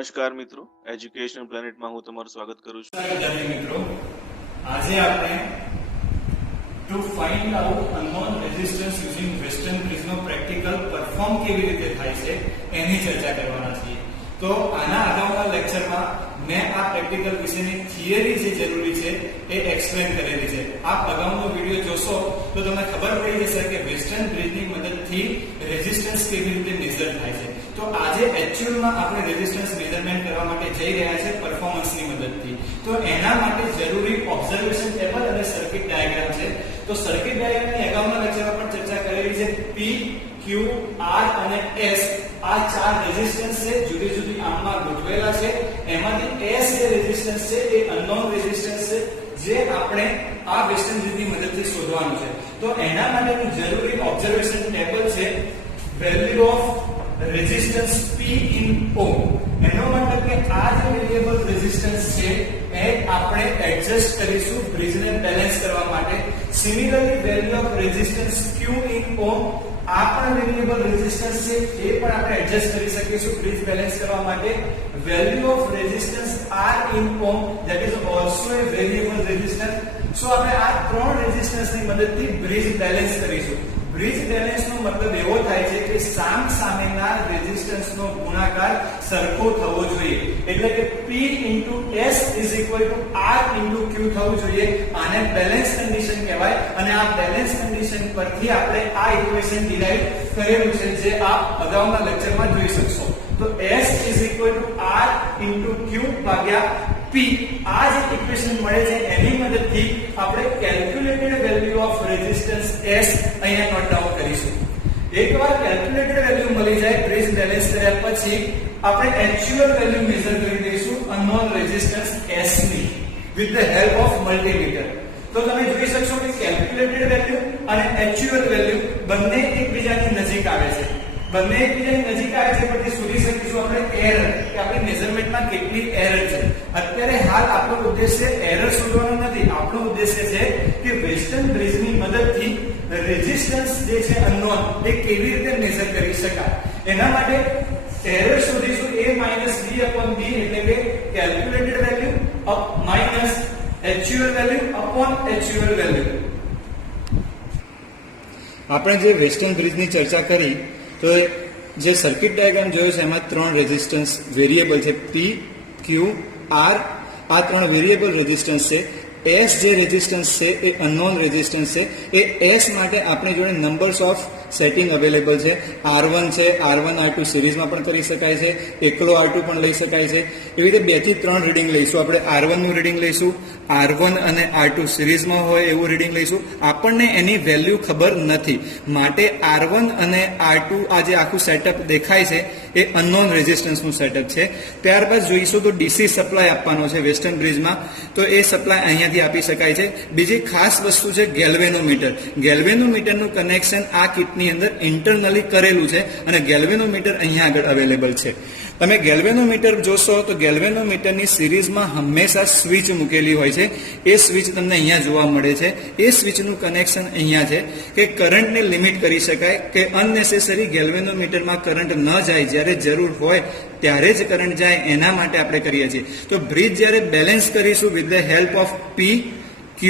નમસ્કાર મિત્રો, એજ્યુકેશન પ્લેનેટમાં હું તમારું સ્વાગત કરું છું. વિદ્યાર્થી મિત્રો, આજે આપણે to find out unknown resistance using Western બ્રિજનો પ્રેક્ટિકલ પરફોર્મ કેવી રીતે થાય છે એની ચર્ચા કરવાના છીએ. તો આના અગાઉના લેક્ચરમાં મેં આ પ્રેક્ટિકલ વિશેની થિયરી જે જરૂરી છે એ એક્સપ્લેન કરેલી છે. આપ અગાઉનો વિડિયો જોશો તો તમને ખબર પડી જશે કે વેસ્ટર્ન બ્રિજની મદદથી રેઝિસ્ટન્સ કેવી રીતે મેઝર થાય છે. તો આજે એક્ચ્યુઅલમાં આપણે રેઝિસ્ટન્સ મેઝરમેન્ટ કરવા માટે જઈ રહ્યા છે પરફોર્મન્સની મદદથી. તો એના માટે જરૂરી ઓબ્ઝર્વેશન ટેબલ અને સર્કિટ ડાયાગ્રામ છે. તો સર્કિટ ડાયાગ્રામની અગાઉના લેક્ચરમાં પણ ચર્ચા કરેલી છે. P, Q, R અને S આ ચાર રેઝિસ્ટન્સ છે, જુદી જુદી આમમાં ગોઠવેલા છે. એમાંથી S જે રેઝિસ્ટન્સ છે એ અનનોન રેઝિસ્ટન્સ છે, જે આપણે આ વેસ્ટર્ન બ્રિજની મદદથી શોધવાનું છે. તો એના માટેનું જરૂરી ઓબ્ઝર્વેશન ટેબલ છે value of resistance P in ohm. એનો મતલબ કે આ જે વેરિયેબલ રેઝિસ્ટન્સ છે એ આપણે એડજસ્ટ કરીશું બ્રિજને બેલેન્સ કરવા માટે. Similarly value of resistance Q in ohm આ પણ વેરિયેબલ રેઝિસ્ટન્સ છે, એ પણ આપણે એડજસ્ટ કરી શકીશું બ્રિજ બેલેન્સ કરવા માટે. Value of resistance R in ohm that is also a variable resistance. સો આપણે આ ત્રણ રેઝિસ્ટન્સની મદદથી બ્રિજ બેલેન્સ કરીશું. બ્રિજ બેલેન્સનો મતલબ એવો થાય છે કે સામ સામેના રેઝિસ્ટન્સનો ગુણાકાર સરખો થવો જોઈએ. એટલે કે P * S = R * Q થવું જોઈએ. આને બેલેન્સ કન્ડિશન કહેવાય અને આ બેલેન્સ કન્ડિશન પરથી આપણે આ ઇક્વેશન ડિરાઈવ કરેલું છે, જે આપ અગાઉના લેક્ચરમાં જોઈ શકશો. તો S = R * Q / P આ જે ઇક્વેશન મળે છે એની મદદથી આપણે calculated value of resistance S અહીંયા નોટ ડાઉન કરીશું. એકવાર કેલ્ક્યુલેટેડ વેલ્યુ મળી જાય બ્રિજ બેલેન્સ કર્યા પછી આપણે એક્ચ્યુઅલ વેલ્યુ મેઝર કરી દઈશું અનનોન રેઝિસ્ટન્સ S ની with the help of multimeter. તો તમે જોઈ શકશો કે કેલ્ક્યુલેટેડ વેલ્યુ અને એક્ચ્યુઅલ વેલ્યુ બંને એકબીજાની નજીક આવે છે. બંને એકબીજાની નજીક આવે છે પછી શોધી શકીશું આપણે એરર, કે આપણી મેઝરમેન્ટમાં કેટલી એરર છે. અત્યારે હાલ આપણો ઉદ્દેશ્ય એરર શોધવાનો નથી. આપણો ઉદ્દેશ્ય છે કે વેસ્ટર્ન બ્રિજની મદદથી રેઝિસ્ટન્સ જે છે અનનોન એ કેવી રીતે મેઝર કરી શકાય. એના માટે એરર શોધીશું A - B/B, એટલે કે calculated value minus actual value upon actual value. આપણે જે વેસ્ટર્ન બ્રિજની ચર્ચા કરી તો જે સર્કિટ ડાયાગ્રામ જોયો છે એમાં ત્રણ રેઝિસ્ટન્સ વેરિયેબલ છે, P, Q, R. આ ત્રણ વેરિયેબલ રેઝિસ્ટન્સ છે. S જે રેઝિસ્ટન્સ છે એ અનનોન રેઝિસ્ટન્સ છે. એ S માટે આપણી જોડે નંબર્સ ઓફ સેટિંગ અવેલેબલ છે. R1 છે, R1 R2 સિરીઝમાં પણ કરી શકાય છે, એકલો R2 પણ લઈ શકાય છે. એવી રીતે 2 થી 3 રીડિંગ લઈશું. આપણે R1 નું રીડિંગ લઈશું, R1 અને R2 સિરીઝમાં હોય એવું રીડિંગ લઈશું. આપણને એની વેલ્યુ ખબર નથી માટે R1 અને R2 આ જે આખું સેટઅપ દેખાય છે એ અનનોન રેઝિસ્ટન્સનું સેટઅપ છે. ત્યારબાદ જોઈશું તો DC સપ્લાય આપવાનો છે વેસ્ટર્ન બ્રિજમાં, તો એ સપ્લાય અહીંયાથી આપી શકાય છે. બીજી ખાસ વસ્તુ છે ગેલ્વેનોમીટર. ગેલ્વેનોમીટરનું કનેક્શન આ કિટની અંદર ઇન્ટરનલી કરેલું છે અને ગેલ્વેનોમીટર અહીંયા આગળ અવેલેબલ છે. તમે ગેલ્વેનોમીટર જોશો તો ગેલ્વેનોમીટરની સિરીઝમાં હંમેશા સ્વિચ મૂકેલી હોય છે. એ સ્વિચ તમને અહીંયા જોવા મળે છે. એ સ્વિચનું કનેક્શન અહીંયા છે કે કરંટને લિમિટ કરી શકાય, કે અનનેસેસરી ગેલ્વેનોમીટરમાં કરંટ ન જાય, જ્યારે જરૂર હોય ત્યારે જ કરંટ જાય, એના માટે આપણે કરીએ છીએ. તો બ્રિજ જ્યારે બેલેન્સ કરીશું with the help of P, Q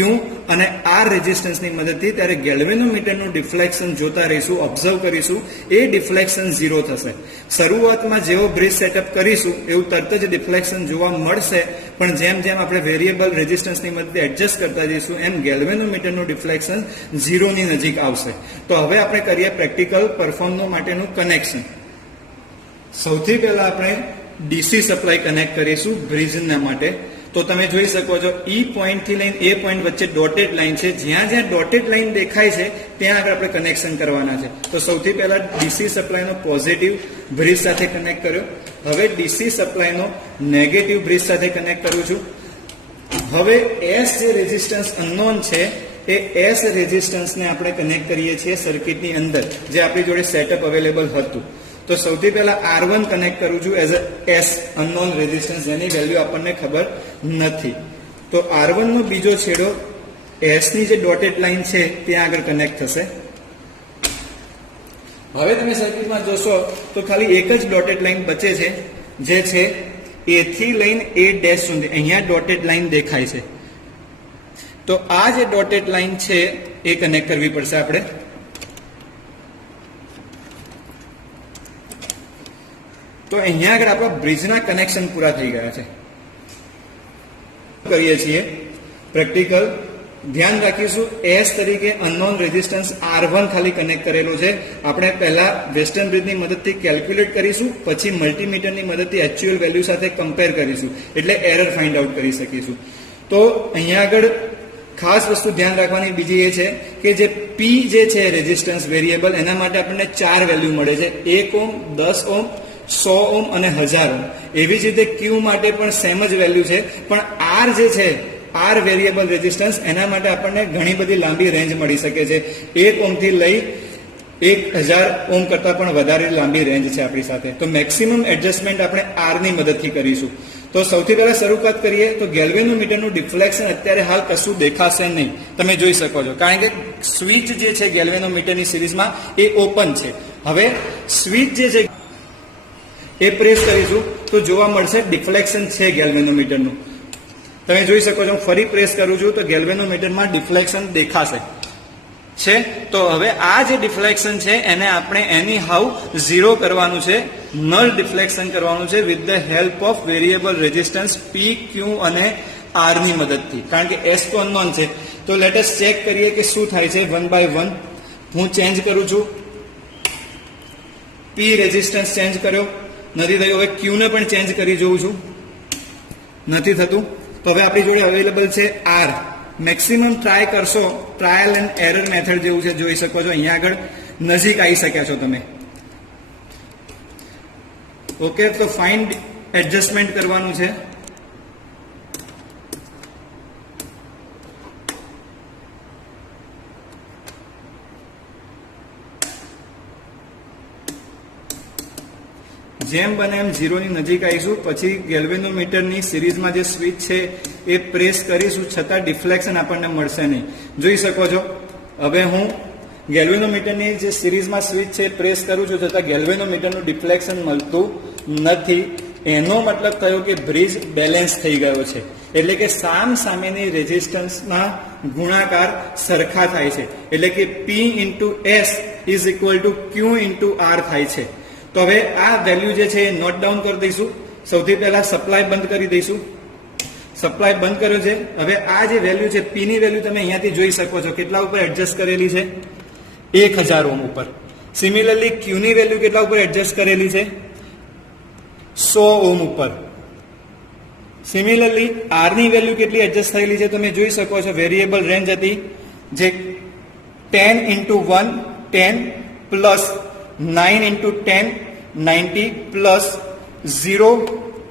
અને R રેઝિસ્ટન્સની મદદથી, ત્યારે ગેલ્વેનોમીટરનું ડિફ્લેક્શન જોતા રહીશું, ઓબ્ઝર્વ કરીશું. એ ડિફ્લેક્શન 0 થશે. શરૂઆતમાં જેવો બ્રિજ સેટઅપ કરીશું એવું તરત જ ડિફ્લેક્શન જોવા મળશે, પણ જેમ જેમ આપણે વેરિયેબલ રેઝિસ્ટન્સની મદદથી એડજસ્ટ કરતા જઈશું એમ ગેલ્વેનોમીટરનું ડિફ્લેક્શન 0 ની નજીક આવશે. તો હવે આપણે કરીએ પ્રેક્ટિકલ પરફોર્મનો માટેનું કનેક્શન. સૌથી પહેલા આપણે DC સપ્લાય કનેક્ટ કરીશું બ્રિજના માટે. તો તમે જોઈ શકો છો E પોઈન્ટ થી લઈને A પોઈન્ટ વચ્ચે ડોટેડ લાઈન છે. જ્યાં જ્યાં ડોટેડ લાઈન દેખાય છે ત્યાં આગળ આપણે કનેક્શન કરવાના છે. તો સૌથી પહેલા DC સપ્લાયનો પોઝિટિવ બ્રિજ સાથે કનેક્ટ કર્યો. હવે DC સપ્લાયનો નેગેટિવ બ્રિજ સાથે કનેક્ટ કરું છું. હવે S જે રેઝિસ્ટન્સ અનનોન છે એ S રેઝિસ્ટન્સને આપણે કનેક્ટ કરીએ છીએ સર્કિટની અંદર, જે આપણી જોડે સેટઅપ અવેલેબલ હતું. તો સૌથી પહેલા R1 કનેક્ટ કરું છું as a S unknown resistance, જેની વેલ્યુ આપણને ખબર નથી. તો R1 નો બીજો છેડો S ની જે ડોટેડ લાઈન છે ત્યાં આગળ કનેક્ટ થશે. હવે તમે સર્કિટમાં જોશો તો ખાલી એક જ ડોટેડ લાઈન બચે છે, જે છે એ થી લઈને એ ડેશ સુધી અહીંયા ડોટેડ લાઈન દેખાય છે. તો આ જે ડોટેડ લાઈન છે એ કનેક્ટ કરવી પડશે આપણે. તો અહીંયા આગળ આપણા બ્રિજના કનેક્શન પૂરા થઈ ગયા છે. કરીએ છીએ પ્રેક્ટિકલ. ધ્યાન રાખીશું એસ તરીકે અનનોન રેઝિસ્ટન્સ R1 ખાલી કનેક્ટ કરેલો છે. આપણે પહેલા વેસ્ટર્ન બ્રિજની મદદથી કેલ્ક્યુલેટ કરીશું, પછી મલ્ટીમીટરની મદદથી એક્ચ્યુઅલ વેલ્યુ સાથે કમ્પેર કરીશું, એટલે એરર ફાઇન્ડ આઉટ કરી શકીશું. તો અહીંયા આગળ ખાસ વસ્તુ ધ્યાન રાખવાની બીજી એ છે કે જે P જે છે રેઝિસ્ટન્સ વેરિયેબલ, એના માટે આપણને 4 વેલ્યુ મળે છે: 1 ઓહ્મ, 10 ઓહ્મ, 100 ઓહ્મ અને 1000 ઓહ્મ. એવી જ રીતે Q માટે પણ સેમ જ વેલ્યુ છે, પણ R જે છે R વેરિયેબલ રેઝિસ્ટન્સ, એના માટે આપણને ઘણી બધી લાંબી રેન્જ મળી શકે છે. 1 ઓહ્મ થી લઈ 1000 ઓહ્મ કરતા પણ વધારે લાંબી રેન્જ છે આપણી સાથે. તો મેક્સિમમ એડજસ્ટમેન્ટ આપણે R ની મદદથી કરીશું. તો સૌથી પહેલા શરૂઆત કરીએ તો ગેલ્વેનોમીટરનું ડિફ્લેક્શન અત્યારે હાલ કશું દેખાશે નહીં, તમે જોઈ શકો છો, કારણ કે સ્વિચ જે છે ગેલ્વેનોમીટરની સિરીઝમાં એ ઓપન છે. હવે સ્વિચ જે છે એ પ્રેસ કરીશું તો જોવા મળશે ડિફ્લેક્શન છે ગેલ્વેનોમીટરનું. તમે જોઈ શકો છો, ફરી પ્રેસ કરું છું તો ગેલ્વેનોમીટરમાં ડિફ્લેક્શન દેખાશે છે. તો હવે આ જે ડિફ્લેક્શન છે એને આપણે એની હાઉ ઝીરો કરવાનું છે, નલ ડિફ્લેક્શન કરવાનું છે with the help of variable resistance P, Q અને R ની મદદથી, કારણ કે S તો અનનોન છે. તો લેટ અસ ચેક કરીએ કે શું થાય છે. 1 by 1 હું ચેન્જ કરું છું. P રેઝિસ્ટન્સ ચેન્જ કર્યો, નથી થયું. હવે Q ને પણ ચેન્જ કરી જોઉં છું, નથી થતું. તો હવે આપણી જોડે અવેલેબલ છે R. મેક્સિમમ ટ્રાય કરશો, ટ્રાયલ એન્ડ એરર મેથડ જેવું છે, જોઈ શકો છો. અહીંયા આગળ નજીક આવી શક્યા છો તમે. ઓકે, તો ફાઇન એડજસ્ટમેન્ટ કરવાનું છે. જેમ બને એમ ઝીરોની નજીક આવીશું, પછી ગેલ્વેનોમીટરની સિરીઝમાં જે સ્વિચ છે એ પ્રેસ કરીશું, છતાં ડિફ્લેક્શન આપણને મળશે નહીં. જોઈ શકો છો, હવે હું ગેલ્વેનોમીટરની જે સિરીઝમાં સ્વિચ છે પ્રેસ કરું છું, છતાં ગેલ્વેનોમીટરનું ડિફ્લેક્શન મળતું નથી. એનો મતલબ થયો કે બ્રિજ બેલેન્સ થઈ ગયો છે, એટલે કે સામેની રેઝિસ્ટન્સના ગુણાકાર સરખા થાય છે, એટલે કે P into S is equal to Q into R થાય છે. તો હવે આ વેલ્યુ જે છે એ નોટ ડાઉન કરી દઈશું. સૌથી પહેલા સપ્લાય બંધ કરી દઈશું. સપ્લાય બંધ કર્યો છે. હવે આ જે વેલ્યુ છે P ની વેલ્યુ તમે અહીંયાથી જોઈ શકો છો, કેટલા ઉપર એડજસ્ટ કરેલી છે? 1000 ઓહ્મ ઉપર. સિમિલરલી Q ની વેલ્યુ કેટલા ઉપર એડજસ્ટ કરેલી છે? 100 ઓહ્મ ઉપર. સિમિલરલી R ની વેલ્યુ કેટલી એડજસ્ટ થયેલી છે તમે જોઈ શકો છો. વેરિયેબલ રેન્જ હતી જે 10 into 1 10 પ્લસ 9 into 10 90 પ્લસ 0,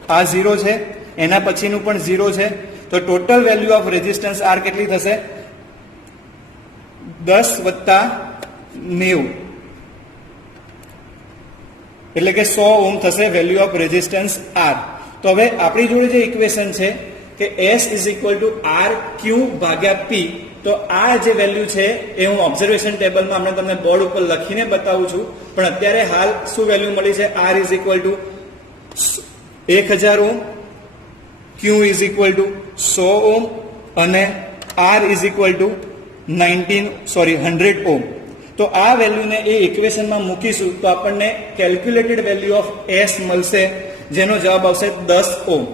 આ 0 છે, એના પછીનું પણ 0 છે. તો total value of resistance R કેટલી થશે? 10 વત્તા 90, એટલે કે 100 ઓહ્મ થશે વેલ્યુ ઓફ રેઝિસ્ટન્સ R. તો હવે આપણી જોડે જે ઇક્વેશન છે કે S is equal to RQ ભાગ્યા P, તો આ જે વેલ્યુ છે એ હું ઓબ્ઝર્વેશન ટેબલમાં હમણાં તમને બોર્ડ ઉપર લખીને બતાવું છું, પણ અત્યારે હાલ શું વેલ્યુ મળી છે? R is equal to 1000 ohm, Q is equal to 100 ohm અને R is equal to 100 ohm. તો આ વેલ્યુને એ ઇક્વેશનમાં મૂકીશું તો આપણને કેલ્ક્યુલેટેડ વેલ્યુ ઓફ S મળશે, જેનો જવાબ આવશે 10 ઓહ્મ.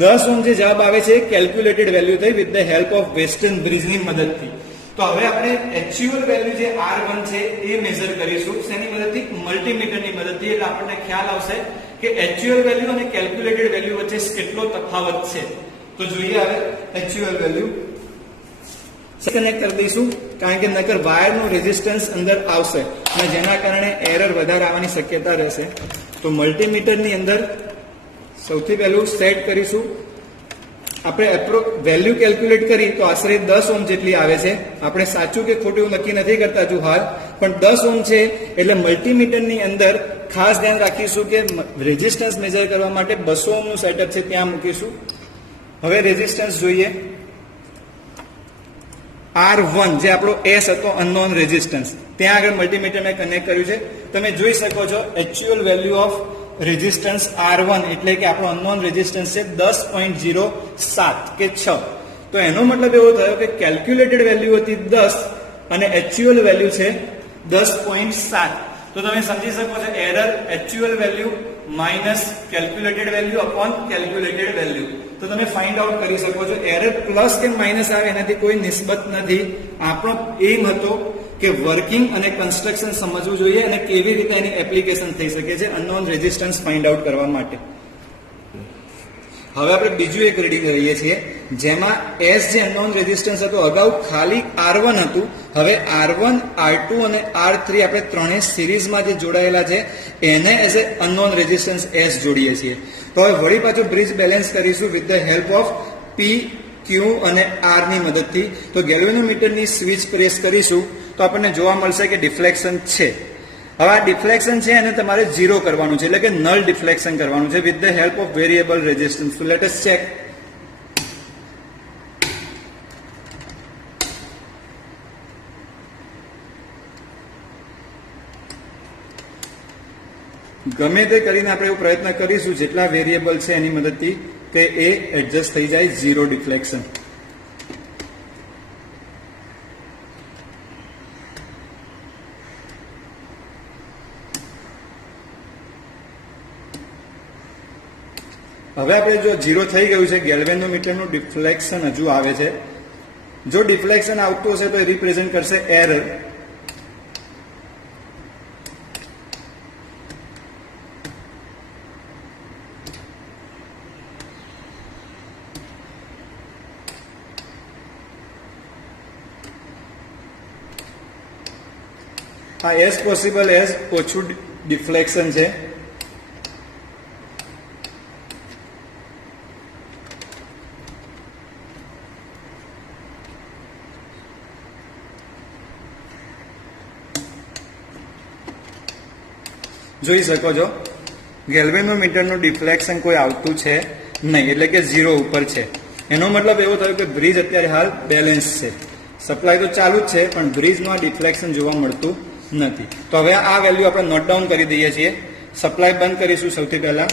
10 ઓહ્મ જે જવાબ આવે છે કેલ્ક્યુલેટેડ વેલ્યુ થઈ with the help of western બ્રિજની મદદથી. તો હવે આપણે એક્ચ્યુઅલ વેલ્યુ જે R1 છે એ મેઝર કરીશું. શેની મદદથી? મલ્ટીમીટરની મદદથી. એટલે આપણને ખ્યાલ આવશે કે એક્ચ્યુઅલ વેલ્યુ અને કેલ્ક્યુલેટેડ વેલ્યુ વચ્ચે કેટલો તફાવત છે. તો જોઈએ હવે એક્ચ્યુઅલ વેલ્યુ કનેક્ટ કરી દઈશું, કારણ કે નકર વાયરનો રેઝિસ્ટન્સ અંદર આવશે અને જેના કારણે એરર વધારે આવવાની શક્યતા રહેશે. તો મલ્ટીમીટરની અંદર સૌથી પહેલું સેટ કરીશું. આપણે વેલ્યુ કેલ્ક્યુલેટ કરી તો આશરે 10 ઓહ્મ જેટલી આવે છે. આપણે સાચું કે ખોટું નક્કી નથી કરતા હજુ હાલ, પણ 10 ઓહ્મ છે એટલે મલ્ટીમીટરની અંદર ખાસ ધ્યાન રાખીશું કે રેઝિસ્ટન્સ મેજર કરવા માટે 200 ઓહ્મનું સેટઅપ છે ત્યાં મૂકીશું. હવે રેઝિસ્ટન્સ જોઈએ. R1 જે આપણો S હતો અનનોન રેઝિસ્ટન્સ, ત્યાં આગળ મલ્ટીમીટર મેં કનેક્ટ કર્યું છે. તમે જોઈ શકો છો actual value of resistance R1 એટલે કે આપણો અનનોન રેઝિસ્ટન્સ છે 10.07 કે 6. તો એનો મતલબ એવો થયો કે કેલ્ક્યુલેટેડ વેલ્યુ હતી 10 અને એક્ચ્યુઅલ વેલ્યુ છે 10.7. તો તમે સમજી શકો છો error actual value minus calculated value upon calculated value. તો તમે ફાઇન્ડ આઉટ કરી શકો છો એરર પ્લસ કે માઇનસ આવે એનાથી કોઈ નિસ્બત નથી. આપણો એમ હતો કે વર્કિંગ અને કન્સ્ટ્રક્શન સમજવું જોઈએ અને કેવી રીતે એની એપ્લિકેશન થઈ શકે છે અનનોન રેઝિસ્ટન્સ ફાઇન્ડ આઉટ કરવા માટે. હવે આપણે બીજું એક રીડિંગ લઈએ છીએ જેમાં S જે અનનોન રેઝિસ્ટન્સ હતો અગાઉ ખાલી R1 હતું, હવે R1, R2 અને R3 આપણે ત્રણેય સિરીઝમાં જે જોડાયેલા છે એને as a unknown resistance S જોડીએ છીએ. તો હવે વળી પાછું બ્રિજ બેલેન્સ કરીશું with the help of P, Q અને R ની મદદથી. તો ગેલ્વેનોમીટરની સ્વિચ પ્રેસ કરીશું તો આપણને જોવા મળશે કે ડિફ્લેક્શન છે. હવે આ ડિફ્લેક્શન છે એને તમારે 0 કરવાનું છે એટલે કે નલ ડિફ્લેક્શન કરવાનું છે with the help of variable resistance. તો લેટ અસ ચેક. ગમે તે કરીને આપણે એવો પ્રયત્ન કરીશું જેટલા વેરિયેબલ છે એની મદદથી કે એ એડજસ્ટ થઈ જાય 0 ડિફ્લેક્શન. હવે આપણે જો 0 થઈ ગયું છે ગેલ્વેનોમીટરનું ડિફ્લેક્શન હજુ આવે છે. જો ડિફ્લેક્શન આવતું હશે તો એ રિપ્રેઝન્ટ કરશે એરર. આ એઝ પોસિબલ એઝ ઓછું ડિફ્લેક્શન છે. જોઈ શકો છો ગેલ્વેનોમીટરનું ડિફ્લેક્શન કોઈ આવતું છે નહીં એટલે કે 0 ઉપર છે. એનો મતલબ એવો થયો કે બ્રિજ અત્યારે હાલ બેલેન્સ છે. સપ્લાય તો ચાલુ જ છે પણ બ્રિજમાં ડિફ્લેક્શન જોવા મળતું નથી. તો હવે આ વેલ્યુ આપણે નોટ ડાઉન કરી દઈએ છીએ. સપ્લાય બંધ કરીશું. સૌથી પહેલા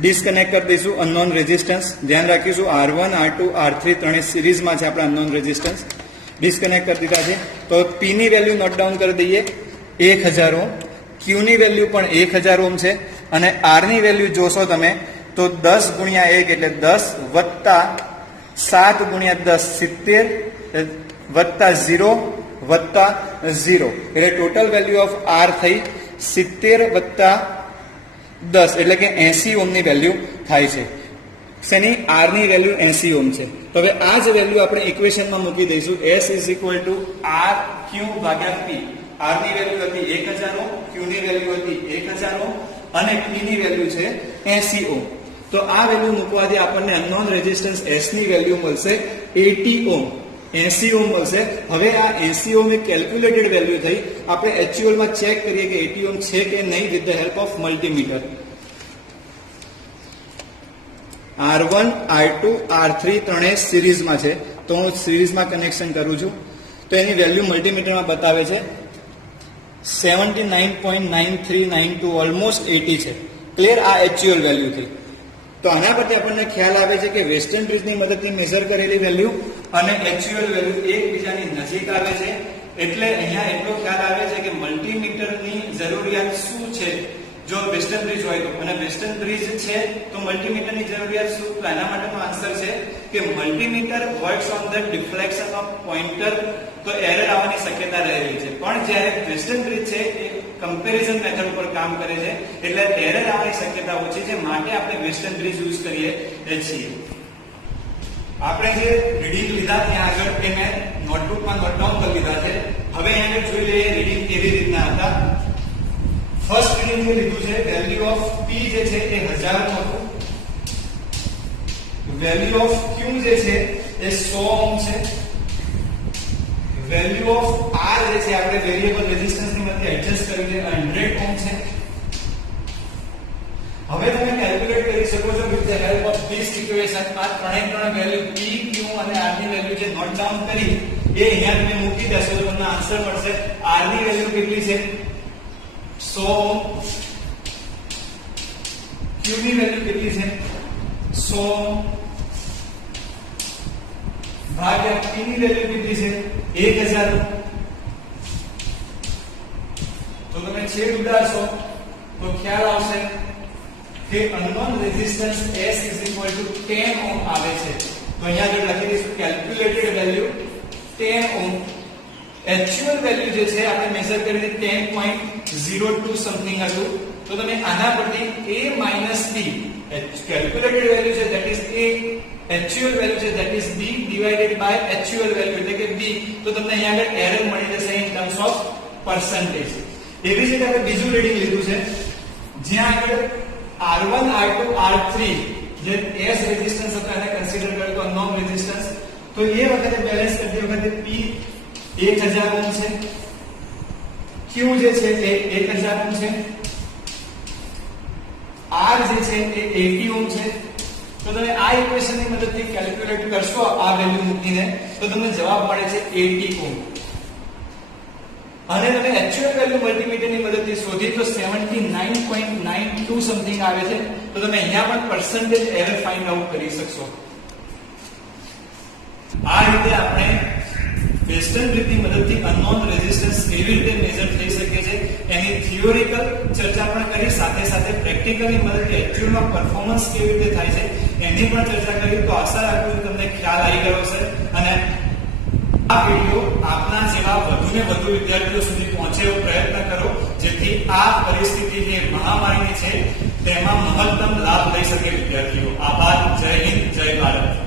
ડિસ્કનેક્ટ કરી દઈશું અનનોન રેઝિસ્ટન્સ. ધ્યાન રાખીશું R1, R2, R3 ત્રણેય સિરીઝમાં છે આપણા અનનોન રેઝિસ્ટન્સ. ડિસ્કનેક્ટ કરી દીધા છે. તો P ની વેલ્યુ નોટ ડાઉન કરી દઈએ 1000 ઓહ્મ. Q ની વેલ્યુ પણ 1000 ઓહ્મ છે અને R ની વેલ્યુ જોશો તમે તો 10 ગુણ્યા 1 એટલે 10 વત્તા 7 ગુણ્યા 10 70 વત્તા 0 વત્તા 0 એટલે ટોટલ વેલ્યુ ઓફ R થઈ 70 વત્તા 10 એટલે કે 80 ઓહ્મની વેલ્યુ થાય છે. શેની? R ની વેલ્યુ 80 ઓહ્મ છે. તો હવે આ જ વેલ્યુ આપણે ઇક્વેશનમાં મૂકી દઈશું. S is equal to RQ ભાગ્યા P. R ની વેલ્યુ હતી 1000 ઓહ્મ, Q ની વેલ્યુ હતી 1000 ઓહ્મ અને P ની વેલ્યુ છે 80 ઓહ્મ. તો આ વેલ્યુ મૂકવાથી આપણને અનનોન રેઝિસ્ટન્સ S ની વેલ્યુ મળશે 80 ઓહ્મ. 80 ઓહ્મ મળશે. હવે આ 80 ઓહ્મ એ કેલ્ક્યુલેટેડ વેલ્યુ થઈ. આપણે એક્ચ્યુઅલમાં ચેક કરીએ કે 80 ઓહ્મ છે કે નહીં with the help of multimeter. R1, R2, R3 ત્રણેય સિરીઝમાં છે તો હું સિરીઝમાં કનેક્શન કરું છું. તો એની વેલ્યુ મલ્ટીમીટરમાં બતાવે છે 79.9392 ઓલમોસ્ટ 80 છે. ક્લિયર? આ એક્ચ્યુઅલ વેલ્યુ થઈ. તો આના પરથી આપણને ખ્યાલ આવે છે કે વેસ્ટર્ન બ્રિજની મદદથી મેઝર કરેલી વેલ્યુ અને એક્ચ્યુઅલ વેલ્યુ એકબીજાની નજીક આવે છે. એટલે અહીંયા એટલો ખ્યાલ આવે છે કે મલ્ટીમીટરની જરૂરિયાત શું છે જો વેસ્ટર્ન બ્રિજ હોય તો. અને વેસ્ટર્ન બ્રિજ છે તો મલ્ટીમીટરની જરૂરિયાત શું? તો એના માટેનો આન્સર છે કે multimeter works on the deflection of pointer. તો એરર આવવાની શક્યતા રહેલી છે. પણ જ્યારે વેસ્ટર્ન બ્રિજ છે એ કમ્પેરિઝન મેથડ ઉપર કામ કરે છે એટલે એરર આવવાની શક્યતા ઓછી છે. માટે આપણે વેસ્ટર્ન બ્રિજ યુઝ કરીએ છીએ. આપણે જે રીડિંગ લીધા ત્યાં આગળ એ મેં નોટબુકમાં નોટ ડાઉન કરી લીધા છે. હવે અહીંયા જોઈ લઈએ રીડિંગ કેવી રીતના હતા. ફર્સ્ટ રીડિંગ જે લીધું છે વેલ્યુ ઓફ P જે છે એ 1000 નું હતું. વેલ્યુ ઓફ Q જે છે એ 100 ઓહ્મ છે. વેલ્યુ ઓફ R જે છે આપણે વેરિયેબલ રેઝિસ્ટન્સ ની મધ્ય એડજસ્ટ કરીને 100 ઓહ્મ છે. હવે તમે કેલ્ક્યુલેટ કરી શકો છો with the help of this equation. આ ત્રણે વેલ્યુ P, Q અને R ની વેલ્યુ જે નોટ ડાઉન કરી એ અહીંયા તમે મૂકી દેશો તો તમને આન્સર મળશે. R ની વેલ્યુ કેટલી છે? 100 ઓહ્મ. Q ની વેલ્યુ કેટલી છે 100 ભાગ્યા P ની વેલ્યુ કેટલી છે 1000. તો તમે છેદ ઉડાડશો તો ખ્યાલ આવશે કે અનનોન રેઝિસ્ટન્સ S 10 ઓહમ આવે છે. તો અહીંયા આગળ લખી દઈશું calculated value 10 ohm. Actual value જે છે આપણે મેઝર કરીને 10.02 સમથિંગ હતું. તો તમે આના પરથી A - B કેલ્ક્યુલેટેડ વેલ્યુ છે that is A, actual value છે that is B divided by actual value એટલે કે B. તો તમને અહીંયા આગળ એરર મળી જશે ઇન ટર્મ્સ ઓફ પર્સન્ટેજ. એવી જ રીતે આપણે બીજું રીડિંગ લીધું છે જ્યાં આગળ R1 R2 R3 જે S રેઝિસ્ટન્સ હતો એને કન્સિડર કર્યો તો નોન રેઝિસ્ટન્સ. તો એ વખતે બેલેન્સ કરતી વખતે P 1000 ઓહમ છે, Q જે છે એ 1000 ઓહમ છે, R જે છે એ 80 ઓહમ છે. તો તમે આ ઇક્વેશનની મદદથી કેલ્ક્યુલેટ કરશો આ વેલ્યુ મૂકીને તો તમને જવાબ મળે છે 80 ઓહમ. અને તમે એક્ચ્યુઅલ વેલ્યુ મલ્ટીમીટરની મદદથી શોધી તો 79.92 સમથિંગ આવે છે. તો તમે અહીંયા પણ પર્સન્ટેજ એરર ફાઇન્ડ આઉટ કરી શકશો. આ રીતે આપણે વેસ્ટર્ન રીતની મદદથી અનનોન રેઝિસ્ટન્સ કેવી રીતે મેઝર થઈ શકે છે એની થિયોરિકલ ચર્ચા પણ કરી, સાથે સાથે પ્રેક્ટિકલની મદદથી એક્ચ્યુઅલમાં પરફોર્મન્સ કેવી રીતે થાય છે એની પણ ચર્ચા કરી. તો આશા રાખું છું તમને ખ્યાલ આવી ગયો હશે અને આ વિડિયો આપના જેવા વધુને વધુ વિદ્યાર્થીઓ સુધી પહોંચે એવો પ્રયત્ન કરો જેથી આ પરિસ્થિતિ જે મહામારીની છે તેમાં મહત્તમ લાભ લઈ શકે વિદ્યાર્થીઓ. આભાર. જય હિન્દ, જય ભારત.